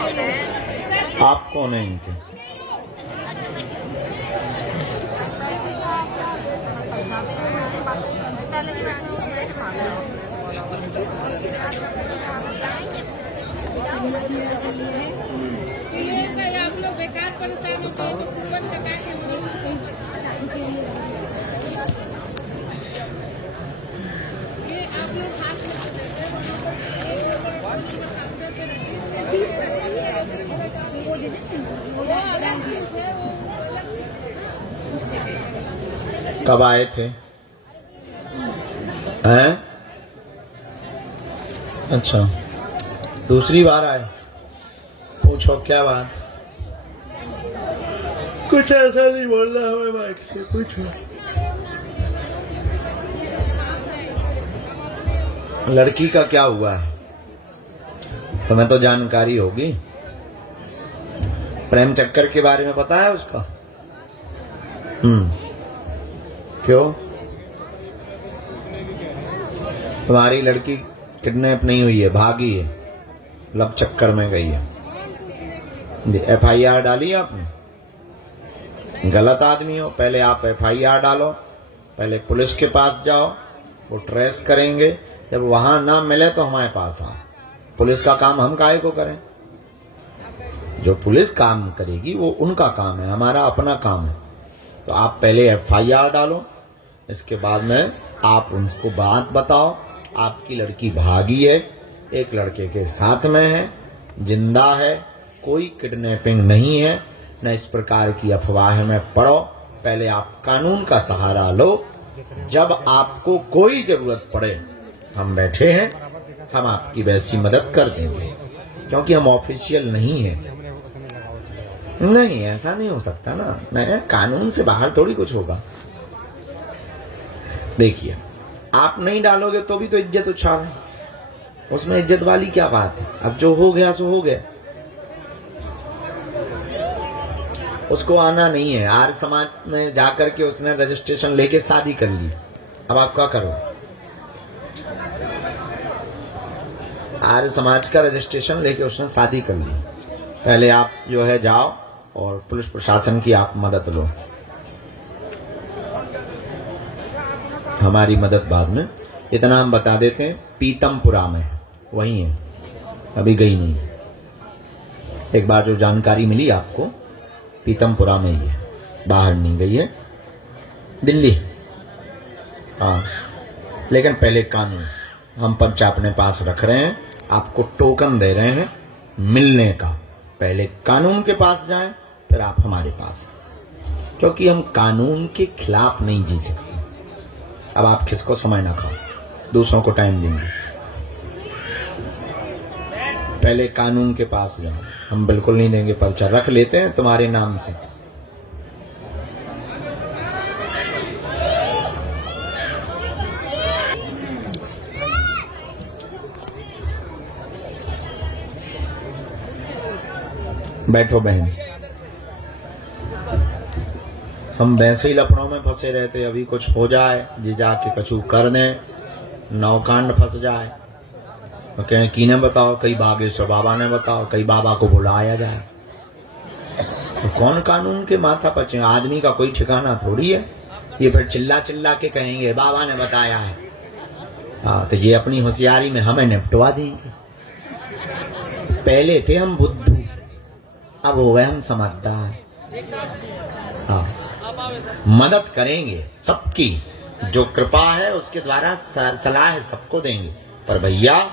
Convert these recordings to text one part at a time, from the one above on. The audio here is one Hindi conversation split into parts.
आप कौन है इनके? आप लोग बेकार परेशान होते हो तो कूपन कटा के ये आप लोग हाथ कब आए थे? हैं? अच्छा, दूसरी बार आए। पूछो क्या बात? कुछ ऐसा नहीं बोलना हमें माइक से, पूछो। लड़की का क्या हुआ है? तुम्हें तो जानकारी होगी। प्रेम चक्कर के बारे में पता है उसका? क्यों? तुम्हारी लड़की किडनैप नहीं हुई है, भागी है, लव चक्कर में गई है। FIR डाली आपने? गलत आदमी हो। पहले आप FIR डालो, पहले पुलिस के पास जाओ, वो ट्रेस करेंगे। जब वहां ना मिले तो हमारे पास आओ। पुलिस का काम हम काहे को करें? जो पुलिस काम करेगी वो उनका काम है, हमारा अपना काम है। तो आप पहले FIR डालो, इसके बाद में आप उनको बात बताओ। आपकी लड़की भागी है, एक लड़के के साथ में है, जिंदा है, कोई किडनैपिंग नहीं है, न इस प्रकार की अफवाह में पड़ो। पहले आप कानून का सहारा लो। जब आपको कोई जरूरत पड़े, हम बैठे हैं, हम आपकी वैसी मदद कर देंगे, क्योंकि हम ऑफिशियल नहीं है। नहीं, ऐसा नहीं हो सकता ना। मैं कानून से बाहर थोड़ी कुछ होगा। देखिए, आप नहीं डालोगे तो भी तो इज्जत उछाल है, उसमें इज्जत वाली क्या बात है? अब जो हो गया सो हो गया। उसको आना नहीं है। आर्य समाज में जाकर के उसने रजिस्ट्रेशन लेके शादी कर ली। अब आप क्या करो? आर्य समाज का रजिस्ट्रेशन लेके उसने शादी कर ली। पहले आप जो है जाओ और पुलिस प्रशासन की आप मदद लो। हमारी मदद बाद में। इतना हम बता देते हैं, पीतमपुरा में वही है, अभी गई नहीं। एक बार जो जानकारी मिली आपको, पीतमपुरा में ही है, बाहर नहीं गई है, दिल्ली। हाँ, लेकिन पहले कानून हम पंच अपने पास रख रहे हैं, आपको टोकन दे रहे हैं मिलने का। पहले कानून के पास जाएं, फिर आप हमारे पास, क्योंकि हम कानून के खिलाफ नहीं जी सकते। अब आप किसको समय ना खाओ, दूसरों को टाइम देंगे। पहले कानून के पास जाओ। हम बिल्कुल नहीं देंगे, पर्चा रख लेते हैं तुम्हारे नाम से। बैठो बहन, हम वैसे ही लफड़ों में फंसे रहते। अभी कुछ हो जाए, जी जाके कछु कर दें, नौकांड फंस जाए तो कहें किने बताओ, कई बागेश्वर बाबा ने बताओ, कई बाबा को बुलाया जाए। तो कौन कानून के माथा पचे? आदमी का कोई ठिकाना थोड़ी है। ये फिर चिल्ला चिल्ला के कहेंगे बाबा ने बताया है। हाँ, तो ये अपनी होशियारी में हमें निपटवा देंगे। पहले थे हम बुद्धू, अब हो गए हम समझदार। हाँ, मदद करेंगे सबकी, जो कृपा है उसके द्वारा सलाह सबको देंगे। पर भैया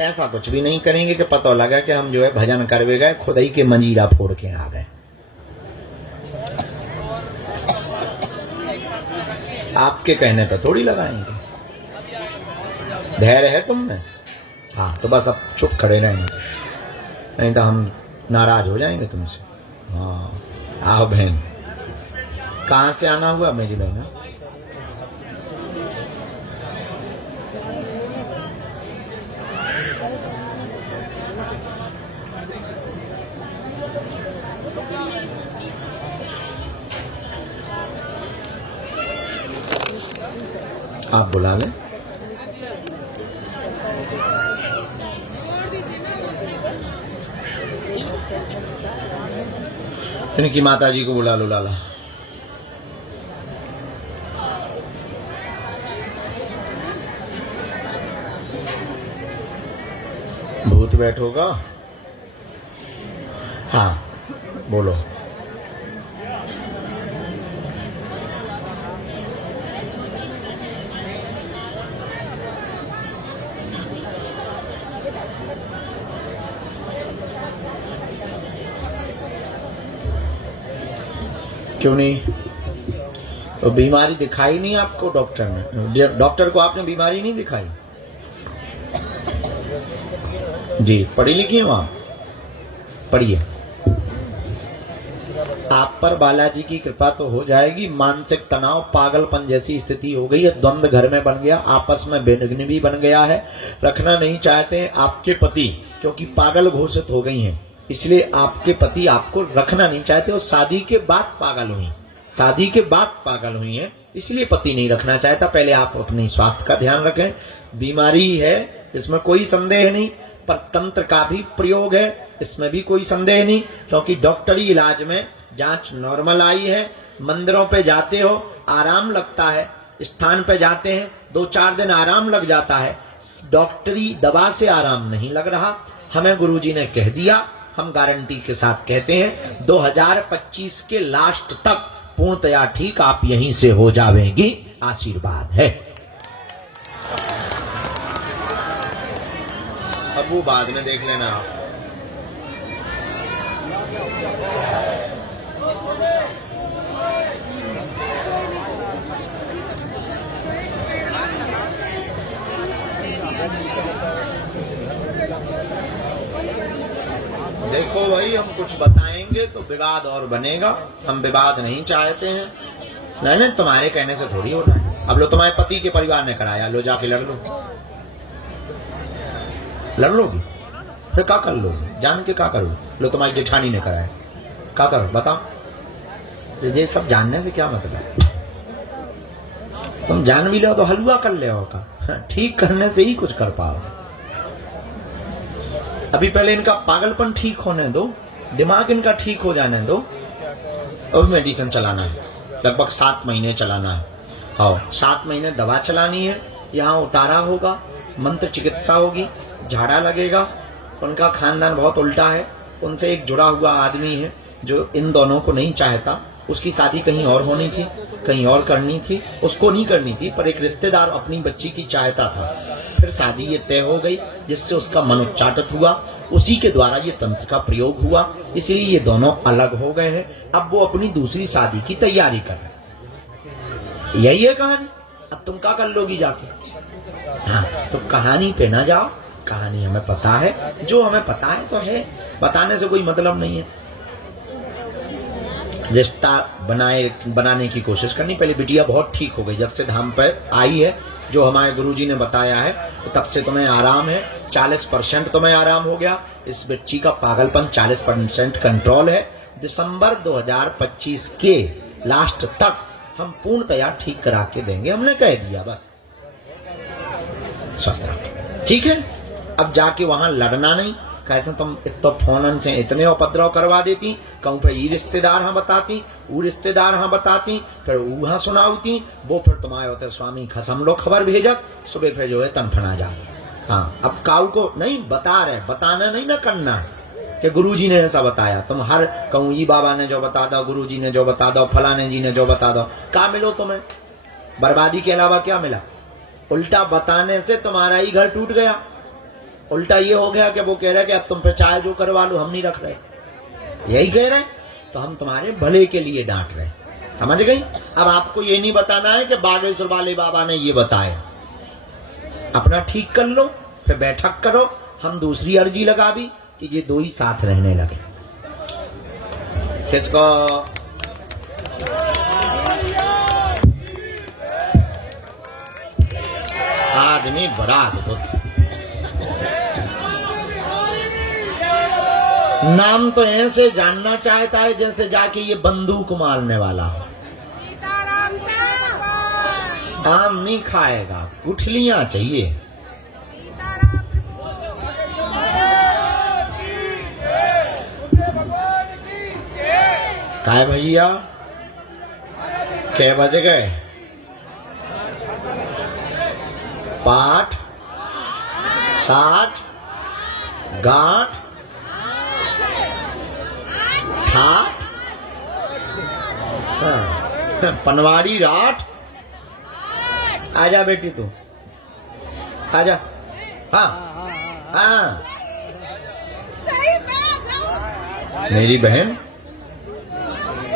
ऐसा कुछ भी नहीं करेंगे कि पता लगा कि हम जो है भजन करवे गए, खुद ही के मंजीरा फोड़ के आ गए। आपके कहने पर थोड़ी लगाएंगे। धैर्य है तुम में? हाँ, तो बस अब चुप खड़े रहेंगे, नहीं तो हम नाराज हो जाएंगे तुमसे। हाँ, आओ बहन। कहाँ से आना हुआ मेरी बहन? आप बुला लें। इनकी माता जी को बुला लो लाला। भूत बैठोगा? हाँ बोलो। क्यों नहीं? तो बीमारी दिखाई नहीं आपको डॉक्टर ने? डॉक्टर को आपने बीमारी नहीं दिखाई? जी पढ़ी लिखी हो आप? पढ़िए। आप पर बालाजी की कृपा तो हो जाएगी। मानसिक तनाव, पागलपन जैसी स्थिति हो गई है, द्वंद्व घर में बन गया, आपस में विघ्न भी बन गया है। रखना नहीं चाहते हैं आपके पति, क्योंकि पागल घोषित हो गई हैं, इसलिए आपके पति आपको रखना नहीं चाहते। और शादी के बाद पागल हुई, शादी के बाद पागल हुई है, इसलिए पति नहीं रखना चाहता। पहले आप अपने स्वास्थ्य का ध्यान रखें। बीमारी है इसमें कोई संदेह नहीं, पर तंत्र का भी प्रयोग है इसमें भी कोई संदेह नहीं, क्योंकि डॉक्टरी इलाज में जांच नॉर्मल आई है। मंदिरों पे जाते हो आराम लगता है, स्थान पे जाते हैं 2-4 दिन आराम लग जाता है, डॉक्टरी दवा से आराम नहीं लग रहा। हमें गुरुजी ने कह दिया, हम गारंटी के साथ कहते हैं 2025 के लास्ट तक पूर्णतया ठीक आप यहीं से हो जावेंगी। आशीर्वाद है। अब वो बाद में देख लेना आप। देखो भाई, हम कुछ बताएंगे तो विवाद और बनेगा, हम विवाद नहीं चाहते हैं। नहीं तुम्हारे कहने से थोड़ी होता है। अब लो तुम्हारे पति के परिवार ने कराया, लो जाके लड़ लो। लड़ लोगी? फिर क्या कर लोगे? जान के क्या करोगे? लो तुम्हारी जेठानी ने कराया, क्या करो बताओ? ये सब जानने से क्या मतलब? तुम जान भी लो तो हलवा कर ले का, ठीक करने से ही कुछ कर पाओ। अभी पहले इनका पागलपन ठीक होने दो, दिमाग इनका ठीक हो जाने दो। अब मेडिसिन चलाना है, लगभग 7 महीने चलाना है। और 7 महीने दवा चलानी है, यहाँ उतारा होगा, मंत्र चिकित्सा होगी, झाड़ा लगेगा। उनका खानदान बहुत उल्टा है, उनसे एक जुड़ा हुआ आदमी है जो इन दोनों को नहीं चाहता। उसकी शादी कहीं और होनी थी, कहीं और करनी थी, उसको नहीं करनी थी, पर एक रिश्तेदार अपनी बच्ची की चाहता था। फिर शादी ये तय हो गई, जिससे उसका मन उच्चाटित हुआ, उसी के द्वारा ये तंत्र का प्रयोग हुआ, इसलिए ये दोनों अलग हो गए हैं। अब वो अपनी दूसरी शादी की तैयारी कर रहे हैं। यही है कहानी। अब तुम क्या कर लोगी जाके? हाँ, तो कहानी पे ना जाओ, कहानी हमें पता है, जो हमें पता है तो है, बताने से कोई मतलब नहीं है। रिश्ता बनाने की कोशिश करनी। पहले बिटिया बहुत ठीक हो गई, जब से धाम पर आई है, जो हमारे गुरुजी ने बताया है, तो तब से तुम्हें आराम है। 40% तुम्हें आराम हो गया। इस बच्ची का पागलपन 40% कंट्रोल है। दिसंबर 2025 के लास्ट तक हम पूर्णतया ठीक करा के देंगे, हमने कह दिया बस। स्वस्थ रहो, ठीक है? अब जाके वहां लड़ना नहीं। कैसे तुम तो फोन से इतने उपद्रव करवा देती, कहूं फिर ये रिश्तेदार हाँ बताती, वो रिश्तेदार हाँ बताती, फिर वहां सुनावती, वो फिर तुम्हारे होते स्वामी खसम लो खबर भेजत, सुबह फिर जो है तनफना जा। हाँ, अब काऊ को नहीं बता रहे, बताना नहीं ना करना कि गुरुजी ने ऐसा बताया। तुम हर कहूं ये बाबा ने जो बता दो, गुरुजी ने जो बता दो, फलाने जी ने जो बता दो, क्या मिलो तुम्हें? बर्बादी के अलावा क्या मिला? उल्टा बताने से तुम्हारा ही घर टूट गया। उल्टा ये हो गया कि वो कह रहे कि अब तुम पे चाहे जो करवा लो, हम नहीं रख रहे। यही कह रहे, तो हम तुम्हारे भले के लिए डांट रहे। समझ गई? अब आपको ये नहीं बताना है कि बागेश्वर वाले बाबा ने ये बताया। अपना ठीक कर लो, फिर बैठक करो। हम दूसरी अर्जी लगा भी कि ये दो ही साथ रहने लगे। किसको? आदमी बड़ा अद्भुत। नाम तो ऐसे जानना चाहता है जैसे जाके ये बंदूक मारने वाला हो। आम नहीं खाएगा, गुठलियां चाहिए। काय भैया कै बज गए? पाठ 60 गांठ ठाठ पनवाड़ी राठ। आजा बेटी तू आजा। हाँ हाँ सही में जाओ। मेरी बहन,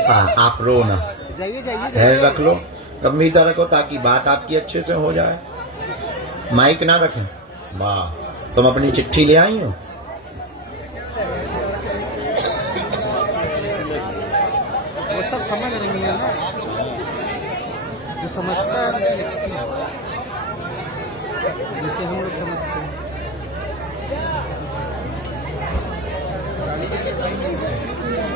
हाँ आप रो ना, जाइए जाइए धैर्य रख लो, गंभीरता रखो ताकि बात आपकी अच्छे से हो जाए। माइक ना रखें। वाह, तुम अपनी चिट्ठी ले आई हो? वो सब समझ रही है ना, जो समझता है लिखती है, जैसे हम लोग समझते हैं। बैठ जाइए बैठ जाइए।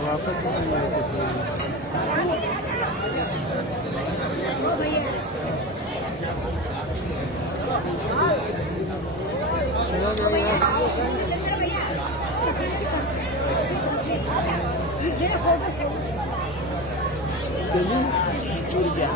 वापस चला जाएगा। चलिए जुड़ गया।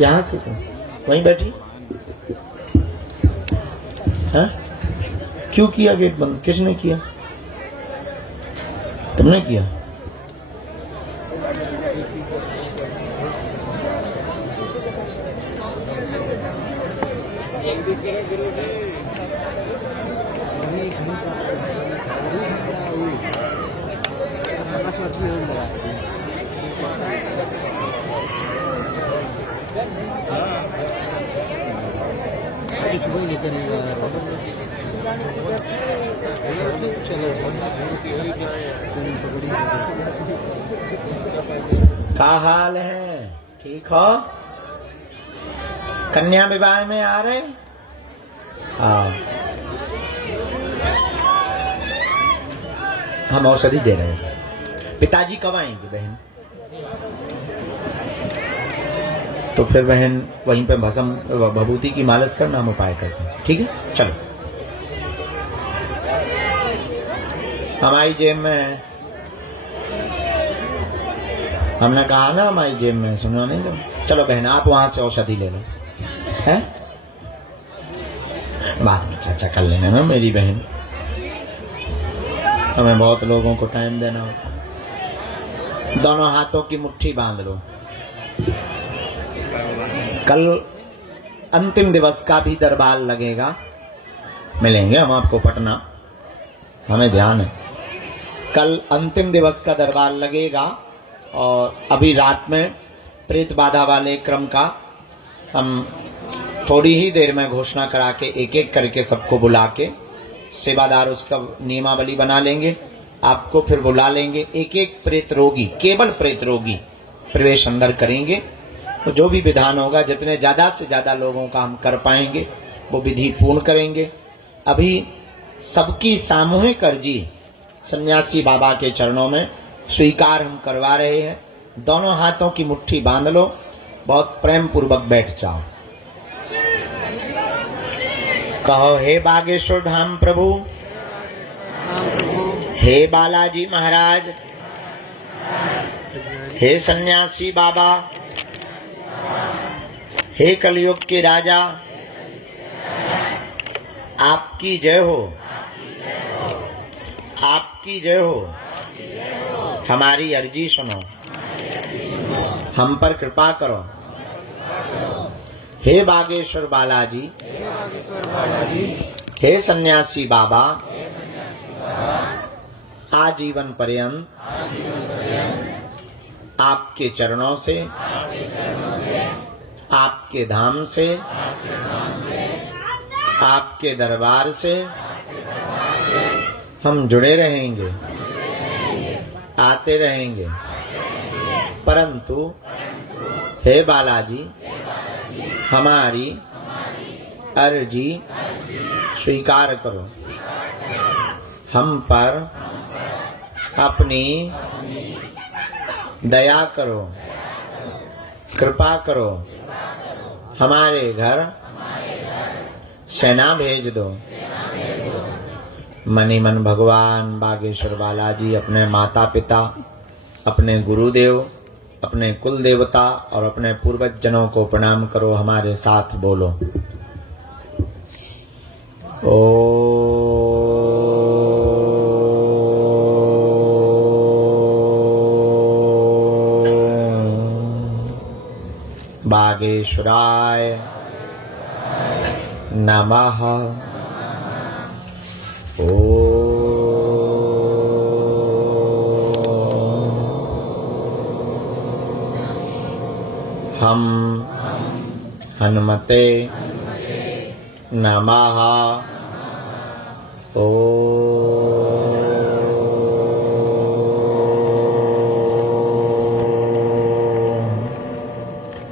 यहाँ से तुम वहीं बैठी? हाँ? क्यों किया गेट बंद? किसने किया? तुमने किया? क्या हाल है? ठीक हो? कन्या विवाह में आ रहे? हाँ, हम औषधि दे रहे हैं। पिताजी कब आएंगे बहन? तो फिर बहन वहीं पे भस्म भभूति की मालिश करना, हम उपाय करते हैं। ठीक है, चलो। हमारी जेब में, हमने कहा ना हमारी जेब में, सुना नहीं तुम? चलो बहन आप वहां से औषधि ले लो, हैं? बाद में चर्चा कर लेना ना मेरी बहन, हमें बहुत लोगों को टाइम देना होता। दोनों हाथों की मुट्ठी बांध लो। कल अंतिम दिवस का भी दरबार लगेगा, मिलेंगे हम आपको पटना, हमें ध्यान है। कल अंतिम दिवस का दरबार लगेगा और अभी रात में प्रेत बाधा वाले क्रम का हम थोड़ी ही देर में घोषणा करा के एक एक करके सबको बुला के सेवादार उसका नियमावली बना लेंगे। आपको फिर बुला लेंगे, एक एक प्रेत रोगी, केवल प्रेत रोगी प्रवेश अंदर करेंगे। तो जो भी विधान होगा, जितने ज्यादा से ज्यादा लोगों का हम कर पाएंगे वो विधि पूर्ण करेंगे। अभी सबकी सामूहिक अर्जी सन्यासी बाबा के चरणों में स्वीकार हम करवा रहे हैं। दोनों हाथों की मुट्ठी बांध लो, बहुत प्रेम पूर्वक बैठ जाओ। कहो, हे बागेश्वर धाम प्रभु, हे बालाजी महाराज, हे सन्यासी बाबा, हे कलयुग के राजा, आपकी जय हो, आपकी जय हो। हमारी अर्जी सुनो, हम पर कृपा करो। हे बागेश्वर बालाजी, हे सन्यासी बाबा, आजीवन पर्यंत आपके चरणों से, आपके धाम से, आपके दरबार से हम जुड़े रहेंगे, आते रहेंगे। परंतु हे बालाजी, हमारी अर्जी स्वीकार करो। हम पर अपनी दया करो, कृपा करो। हमारे घर सेना भेज दो। मनी मन भगवान बागेश्वर बालाजी अपने माता पिता, अपने गुरुदेव, अपने कुल देवता और अपने पूर्वज जनों को प्रणाम करो। हमारे साथ बोलो, बागेश्वराय नमः। हम हनुमते नमः।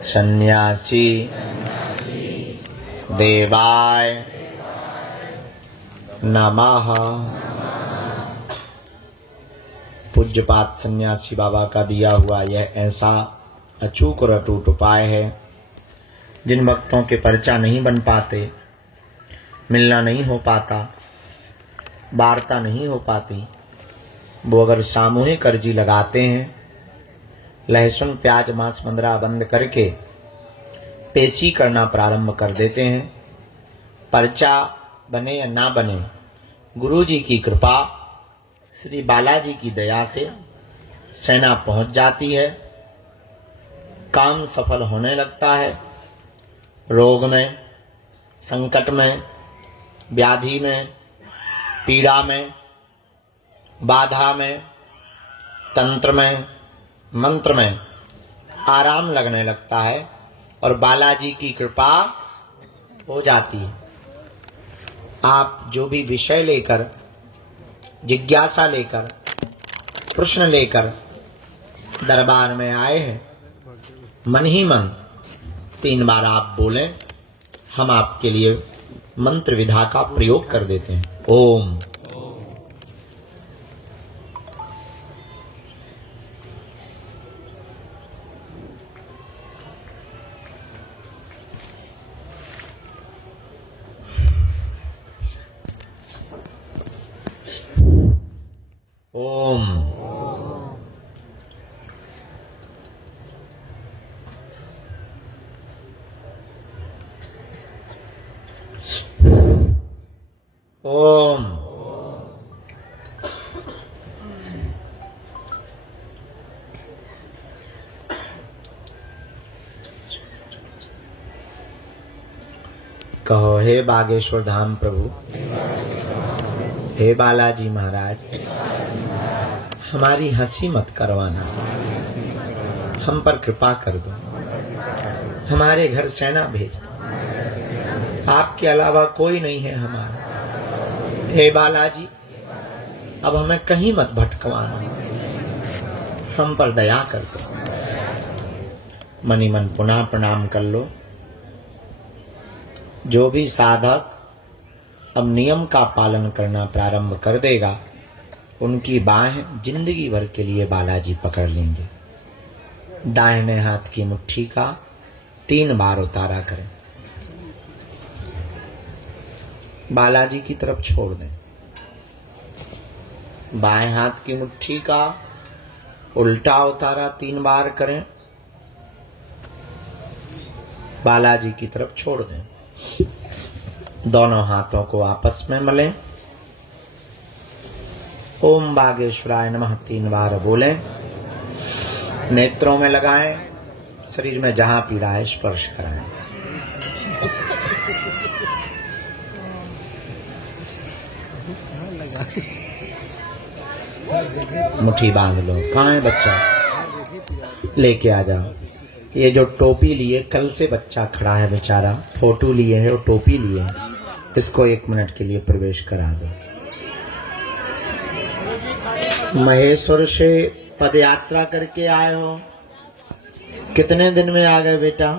सन्यासी देवाय नमः। पूज्यपाद सन्यासी बाबा का दिया हुआ यह ऐसा अचूक और अटूट उपाय है, जिन भक्तों के पर्चा नहीं बन पाते, मिलना नहीं हो पाता, वार्ता नहीं हो पाती, वो अगर सामूहिक अर्जी लगाते हैं, लहसुन प्याज मांस मंदरा बंद करके पेशी करना प्रारंभ कर देते हैं, पर्चा बने या ना बने, गुरु जी की कृपा, श्री बालाजी की दया से सेना पहुंच जाती है, काम सफल होने लगता है। रोग में, संकट में, व्याधि में, पीड़ा में, बाधा में, तंत्र में, मंत्र में आराम लगने लगता है और बालाजी की कृपा हो जाती है। आप जो भी विषय लेकर, जिज्ञासा लेकर, प्रश्न लेकर दरबार में आए हैं, मन ही मन 3 बार आप बोलें, हम आपके लिए मंत्र विधा का प्रयोग कर देते हैं। ओम ओम ओम कहो, हे बागेश्वर धाम प्रभु, हे बालाजी महाराज, हमारी हंसी मत करवाना, हम पर कृपा कर दो, हमारे घर सेना भेज दो, आपके अलावा कोई नहीं है हमारा। हे बालाजी, अब हमें कहीं मत भटकवाना, हम पर दया कर दो। मनी मन पुनः प्रणाम कर लो। जो भी साधक अब नियम का पालन करना प्रारंभ कर देगा, उनकी बाहें जिंदगी भर के लिए बालाजी पकड़ लेंगे। दाहिने हाथ की मुट्ठी का 3 बार उतारा करें, बालाजी की तरफ छोड़ दें। बाएं हाथ की मुट्ठी का उल्टा उतारा 3 बार करें, बालाजी की तरफ छोड़ दें। दोनों हाथों को आपस में मलें। ओम बागेश्वराय नमः 3 बार बोलें। नेत्रों में लगाएं, शरीर में जहां पीड़ा है स्पर्श कराएं। मुट्ठी बांध लो। कहाँ है बच्चा? लेके आ जाओ। ये जो टोपी लिए, कल से बच्चा खड़ा है बेचारा, फोटो लिए है और टोपी लिए है, इसको 1 मिनट के लिए प्रवेश करा दो। महेश्वर से पद यात्रा करके आए हो, कितने दिन में आ गए बेटा?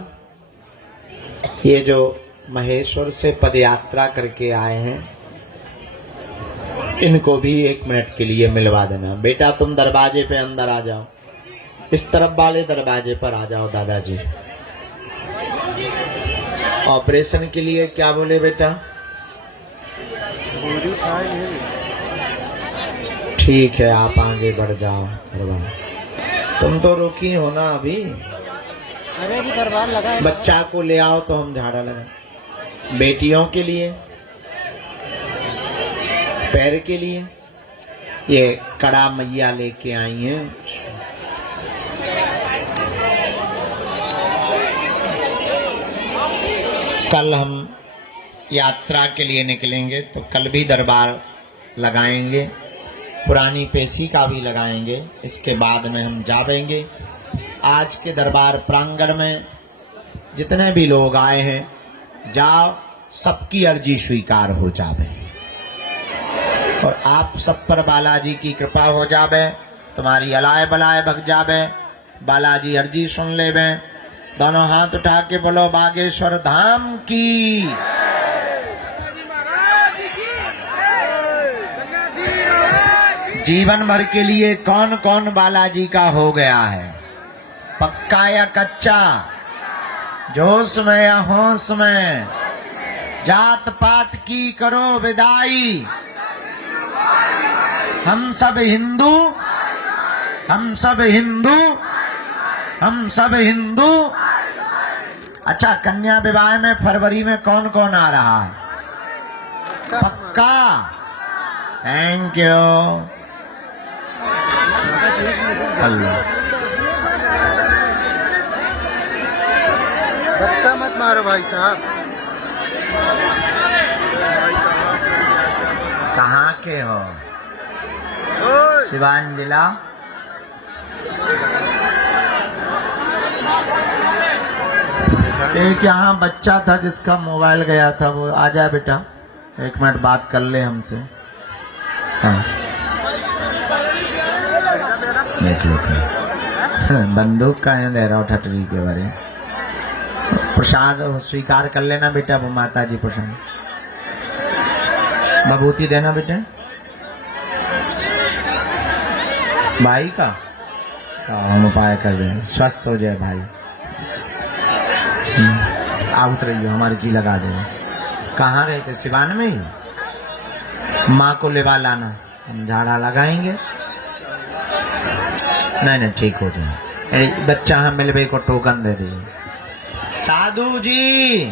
ये जो महेश्वर से पद यात्रा करके आए हैं, इनको भी 1 मिनट के लिए मिलवा देना। बेटा तुम दरवाजे पे अंदर आ जाओ, इस तरफ वाले दरवाजे पर आ जाओ दादाजी। ऑपरेशन के लिए क्या बोले बेटा? ठीक है, आप आगे बढ़ जाओ। तुम तो रुकी हो ना अभी। अरे अभी दरबार लगा है। बच्चा को ले आओ तो हम झाड़ा लगाए। बेटियों के लिए, पैर के लिए ये कड़ा मैया लेके आई हैं। कल हम यात्रा के लिए निकलेंगे तो कल भी दरबार लगाएंगे, पुरानी पेशी का भी लगाएंगे। इसके बाद में हम जावेंगे। आज के दरबार प्रांगण में जितने भी लोग आए हैं, जाओ, सबकी अर्जी स्वीकार हो जावे और आप सब पर बालाजी की कृपा हो जावे। तुम्हारी अलाय बलाय भग जावे, बालाजी अर्जी सुन लेवे। दोनों हाथ उठा के बोलो बागेश्वर धाम की। जीवन भर के लिए कौन कौन बालाजी का हो गया है? पक्का या कच्चा? जोश में या होश में? जात पात की करो विदाई, हम सब हिंदू, हम सब हिंदू, हम सब हिंदू। अच्छा, कन्या विवाह में फरवरी में कौन कौन आ रहा है? पक्का? Thank you. धक्का मत मारो भाई साहब। कहाँ के हो? सिवान जिला। एक यहाँ बच्चा था जिसका मोबाइल गया था, वो आ जाए बेटा, 1 मिनट बात कर ले हमसे। हाँ देख लो, बंदूक का है दे रहा हूँ ठटरी के बारे। प्रसाद स्वीकार कर लेना बेटा, वो माता जी प्रसाद। बबूती देना बेटे भाई का, तो हम उपाय कर रहे हैं, स्वस्थ हो जाए भाई। आउट रही हो, हमारी जी लगा देना। कहाँ गए थे? सिवान में ही। माँ को लेवा लाना, हम झाड़ा लगाएंगे। नहीं ठीक हो जाए। बच्चा हम मिलवे को टोकन दे दिए। साधु जी